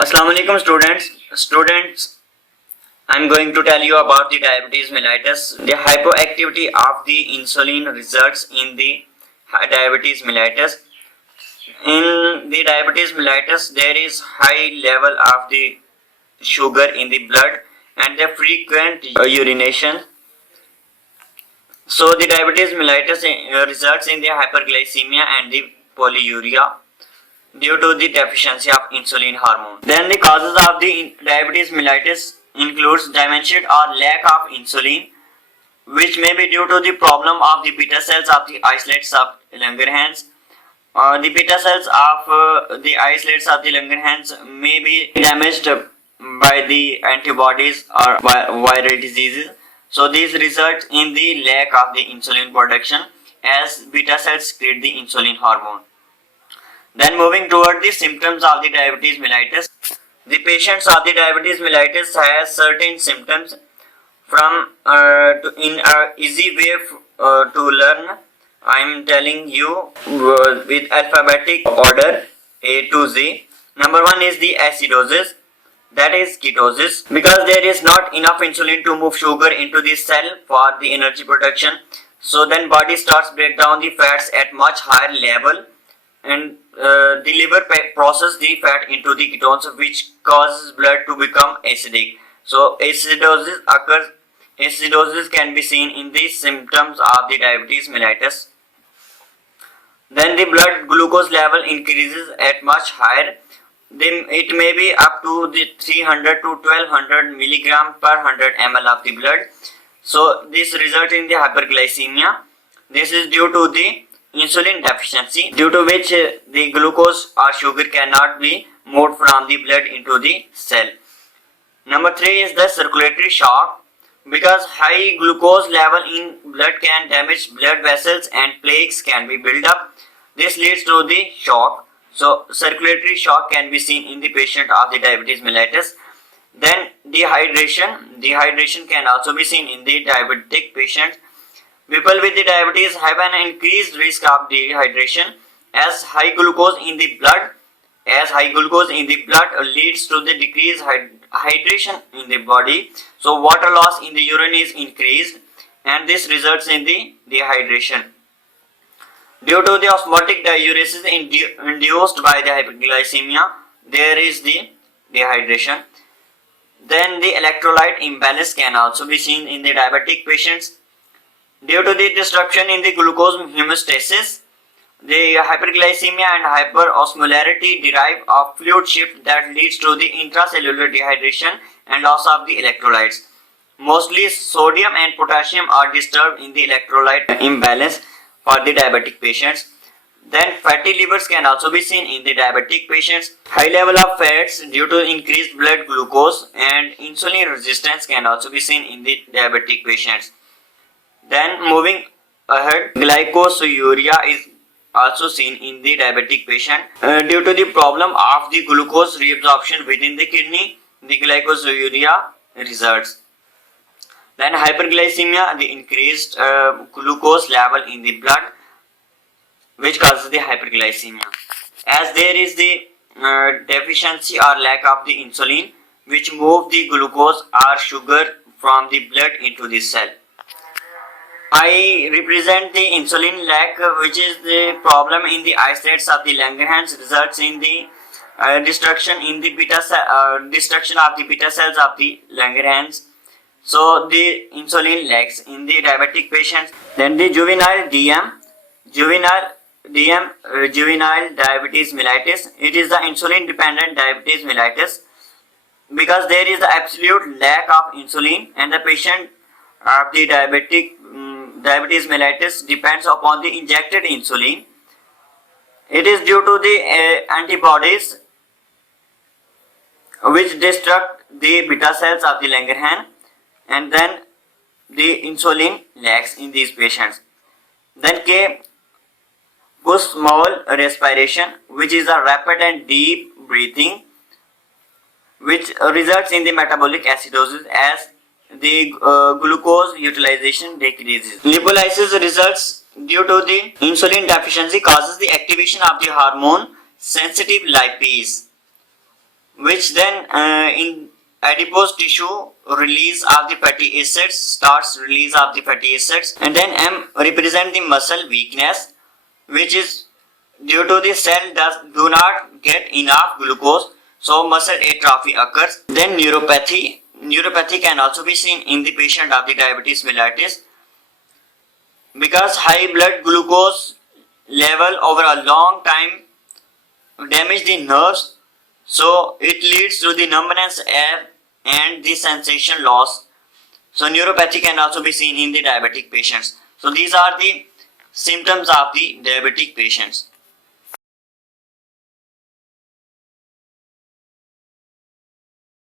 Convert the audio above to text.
Assalamu alaikum students, I'm going to tell you about the diabetes mellitus. The hypoactivity of the insulin results in the diabetes mellitus. In the diabetes mellitus, there is high level of the sugar in the blood and the frequent urination. So the diabetes mellitus results in the hyperglycemia and the polyuria due to the deficiency of insulin hormone. Then the causes of the diabetes mellitus includes dementia or lack of insulin, which may be due to the problem of the beta cells of the islets of Langerhans. The beta cells of the islets of the Langerhans may be damaged by the antibodies or by viral diseases. So these result in the lack of the insulin production as beta cells secrete the insulin hormone. Then moving toward the symptoms of the diabetes mellitus. The patients of the diabetes mellitus has certain symptoms from in a easy way to learn. I am telling you with alphabetic order A to Z. Number 1 is the acidosis, that is ketosis. Because there is not enough insulin to move sugar into the cell for the energy production, so then body starts break down the fats at much higher level, and the liver process the fat into the ketones, which causes blood to become acidic. So acidosis occurs. Acidosis can be seen in the symptoms of the diabetes mellitus. Then the blood glucose level increases at much higher. Then it may be up to the 300 to 1200 milligram per 100 ml of the blood. So this results in the hyperglycemia. This is due to the insulin deficiency, due to which the glucose or sugar cannot be moved from the blood into the cell. Number 3 is the circulatory shock. Because high glucose level in blood can damage blood vessels and plaques can be built up. This leads to the shock. So circulatory shock can be seen in the patient of the diabetes mellitus. Then dehydration. Dehydration can also be seen in the diabetic patient. People with the diabetes have an increased risk of dehydration as high glucose in the blood leads to the decreased hydration in the body. So water loss in the urine is increased and this results in the dehydration. Due to the osmotic diuresis induced by the hyperglycemia, there is the dehydration. Then the electrolyte imbalance can also be seen in the diabetic patients. Due to the disruption in the glucose homeostasis, the hyperglycemia and hyperosmolarity derive of fluid shift that leads to the intracellular dehydration and loss of the electrolytes. Mostly sodium and potassium are disturbed in the electrolyte imbalance for the diabetic patients. Then fatty livers can also be seen in the diabetic patients. High level of fats due to increased blood glucose and insulin resistance can also be seen in the diabetic patients. Then moving ahead, glycosuria is also seen in the diabetic patient. Due to the problem of the glucose reabsorption within the kidney, the glycosuria results. Then hyperglycemia, the increased glucose level in the blood, which causes the hyperglycemia. As there is the deficiency or lack of the insulin, which move the glucose or sugar from the blood into the cell. I represent the insulin lack, which is the problem in the islets of the Langerhans, results in the destruction of the beta cells of the Langerhans. So the insulin lacks in the diabetic patients. Then the juvenile diabetes mellitus. It is the insulin dependent diabetes mellitus because there is the absolute lack of insulin and the patient of the diabetes mellitus depends upon the injected insulin. It is due to the antibodies which destruct the beta cells of the Langerhans, and then the insulin lacks in these patients. Then K, Kussmaul respiration, which is a rapid and deep breathing, which results in the metabolic acidosis as the glucose utilization decreases. Lipolysis results due to the insulin deficiency causes the activation of the hormone sensitive lipase, which then in adipose tissue release of the fatty acids, starts release of the fatty acids, and then M represent the muscle weakness, which is due to the cell do not get enough glucose, so muscle atrophy occurs. Then neuropathy can also be seen in the patient of the diabetes mellitus, because high blood glucose level over a long time damage the nerves, so it leads to the numbness and the sensation loss. So neuropathy can also be seen in the diabetic patients. So these are the symptoms of the diabetic patients.